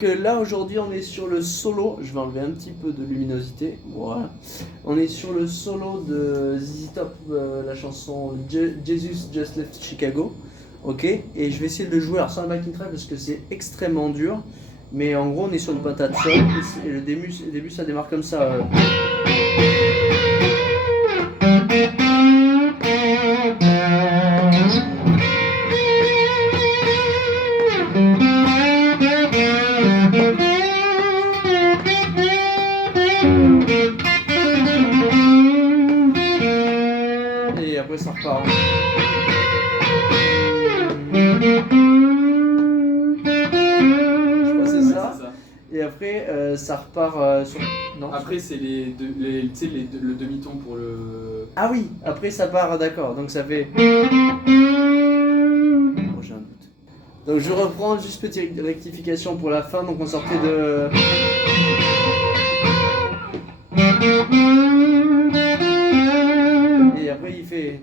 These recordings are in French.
Là aujourd'hui on est sur le solo, je vais enlever un petit peu de luminosité, voilà. On est sur le solo de ZZ Top, la chanson Jesus Just Left Chicago, ok. Et je vais essayer de le jouer alors sans le backing track parce que c'est extrêmement dur. Mais en gros on est sur une pentatone et le début ça démarre comme ça. Et après ça repart. Je crois que c'est ça. C'est ça. Et après ça repart sur... Non, Après, c'est le demi-ton pour le. Ah oui, après ça part, d'accord, donc ça fait... Oh, j'ai un doute. Donc je reprends, juste petite rectification pour la fin, donc on sortait de... Et après il fait...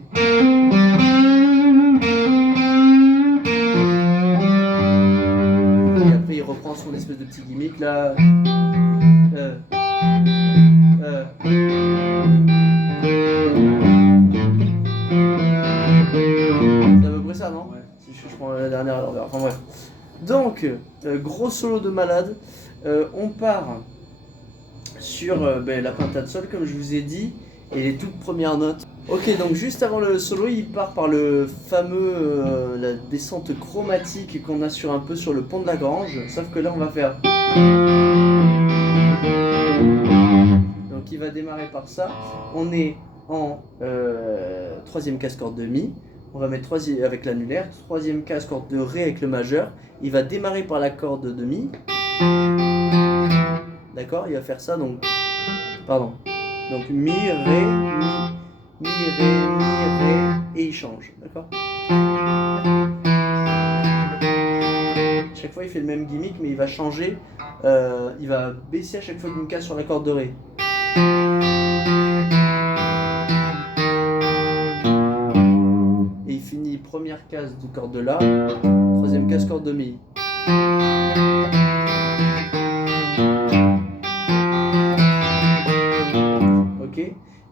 Et après il reprend son espèce de petit gimmick là... C'est à peu près ça, non? Ouais. Si je prends la dernière à l'envers. Enfin bref. Donc, gros solo de malade. On part sur la pentatone sol, comme je vous ai dit, et les toutes premières notes. Ok, donc juste avant le solo, il part par le fameux, la descente chromatique qu'on a un peu sur le pont de la Grange. Sauf que là, on va faire... Donc il va démarrer par ça. On est en troisième casse-corde de Mi. On va mettre avec l'annulaire, troisième casse-corde de Ré avec le majeur. Il va démarrer par la corde de Mi. D'accord, il va faire ça donc. Pardon. Donc Mi, Ré, Mi, Ré, et il change. D'accord. Chaque fois il fait le même gimmick, mais il va changer. Il va baisser à chaque fois qu'il casse sur la corde de Ré. Et il finit première case de corde de La, troisième case corde de Mi. Ok,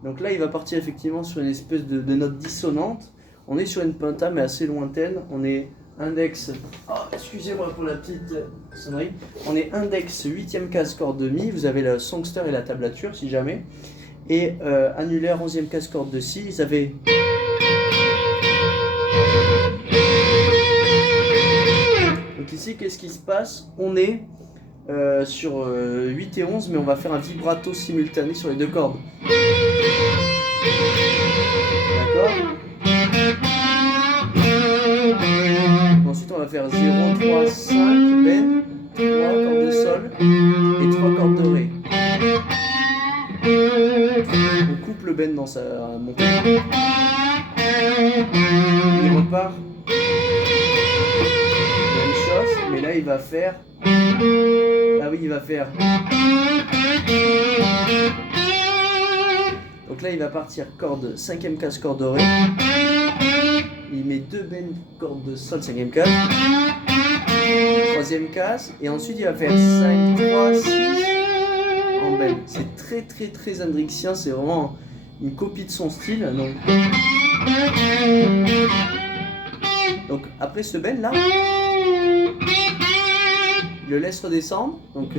donc là il va partir effectivement sur une espèce de note dissonante. On est sur une penta mais assez lointaine. On est index, oh, excusez-moi pour la petite sonnerie. On est index 8e case corde de Mi. Vous avez le songster et la tablature si jamais. Et annulaire 11e case corde de Si. Ils avaient... Donc ici, qu'est-ce qui se passe? On est sur 8 et 11, mais on va faire un vibrato simultané sur les deux cordes. D'accord? Ensuite, on va faire 0, 3, 5, ben, 3 cordes de sol et 3 cordes de ré. On coupe le ben dans sa montée. Il repart. Même chose, mais là il va faire... Ah oui, il va faire... Donc là il va partir corde 5e case corde de ré. Il met 2 bennes cordes de sol 5e case. 3e case. Et ensuite il va faire 5, 3, 6 en ben. C'est très hendrixien, c'est vraiment une copie de son style. Donc après ce ben là, il le laisse redescendre, donc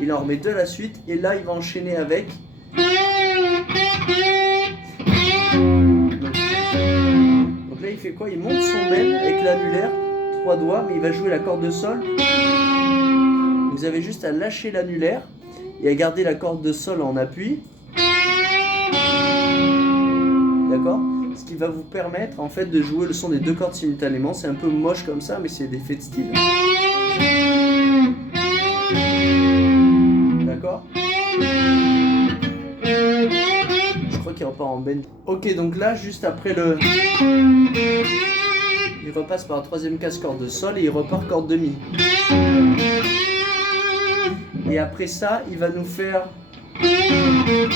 il en remet deux à la suite, et là il va enchaîner avec. Donc là il fait quoi? Il monte son ben avec l'annulaire, 3 doigts, mais il va jouer la corde de sol. Vous avez juste à lâcher l'annulaire et à garder la corde de sol en appui. D'accord? Ce qui va vous permettre en fait de jouer le son des deux cordes simultanément. C'est un peu moche comme ça, mais c'est des faits de style. D'accord? Je crois qu'il repart en bend. Ok, donc là, juste après le... Il repasse par la troisième case corde de sol et il repart corde de mi. Et après ça, il va nous faire... Je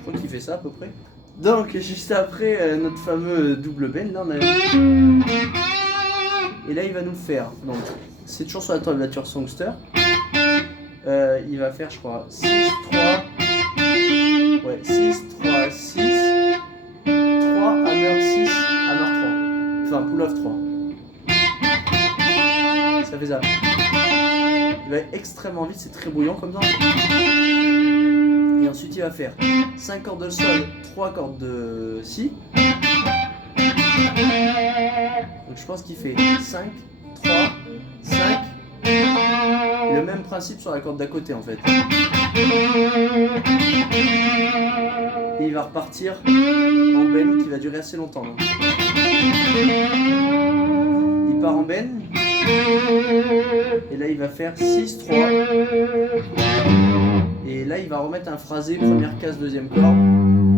crois qu'il fait ça à peu près. Donc, juste après notre fameux double bend, là on a... Et là il va nous faire, donc c'est toujours sur la tablature Songster. Il va faire je crois 6, 3, ouais 6, 3, 6, 3, hammer 6, hammer 3. Enfin pull off 3. Ça fait ça. Il va extrêmement vite, c'est très bouillant comme ça. Et ensuite il va faire 5 cordes de sol, 3 cordes de si. Donc je pense qu'il fait 5, 3, 5. Le même principe sur la corde d'à côté en fait. Et il va repartir en bend qui va durer assez longtemps. Là. Il part en bend. Et là il va faire 6, 3. Et là il va remettre un phrasé, première case, deuxième corde.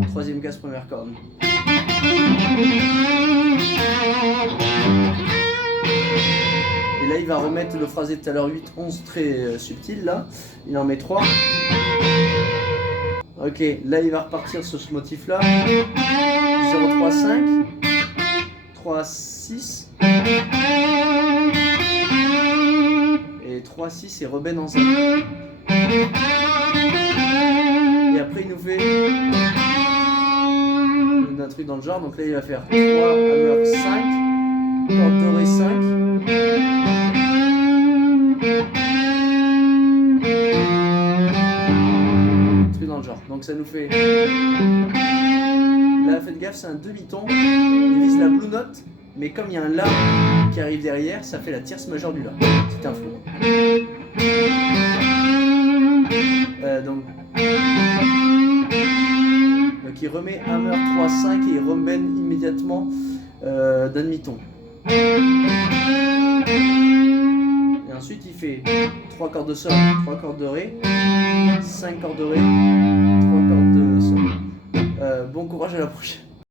Troisième case, première corde. Et là il va remettre le phrasé de tout à l'heure 8, 11 très subtil là. Il en met 3. Ok, là il va repartir sur ce motif là. 0, 3, 5. 3, 6. Et 3, 6 et rebend en 5. Et après il nous fait un truc dans le genre, donc là il va faire 3, hammer 5, corde dorée 5, truc dans le genre, donc ça nous fait, là faites gaffe c'est un demi-ton, il vise la blue note, mais comme il y a un la qui arrive derrière, ça fait la tierce majeure du la, petite info. Donc il remet hammer 3, 5 et il rebend immédiatement d'un demi-ton. Et ensuite il fait 3 cordes de sol, 3 cordes de ré, 5 cordes de ré, 3 cordes de sol. Bon courage à la prochaine.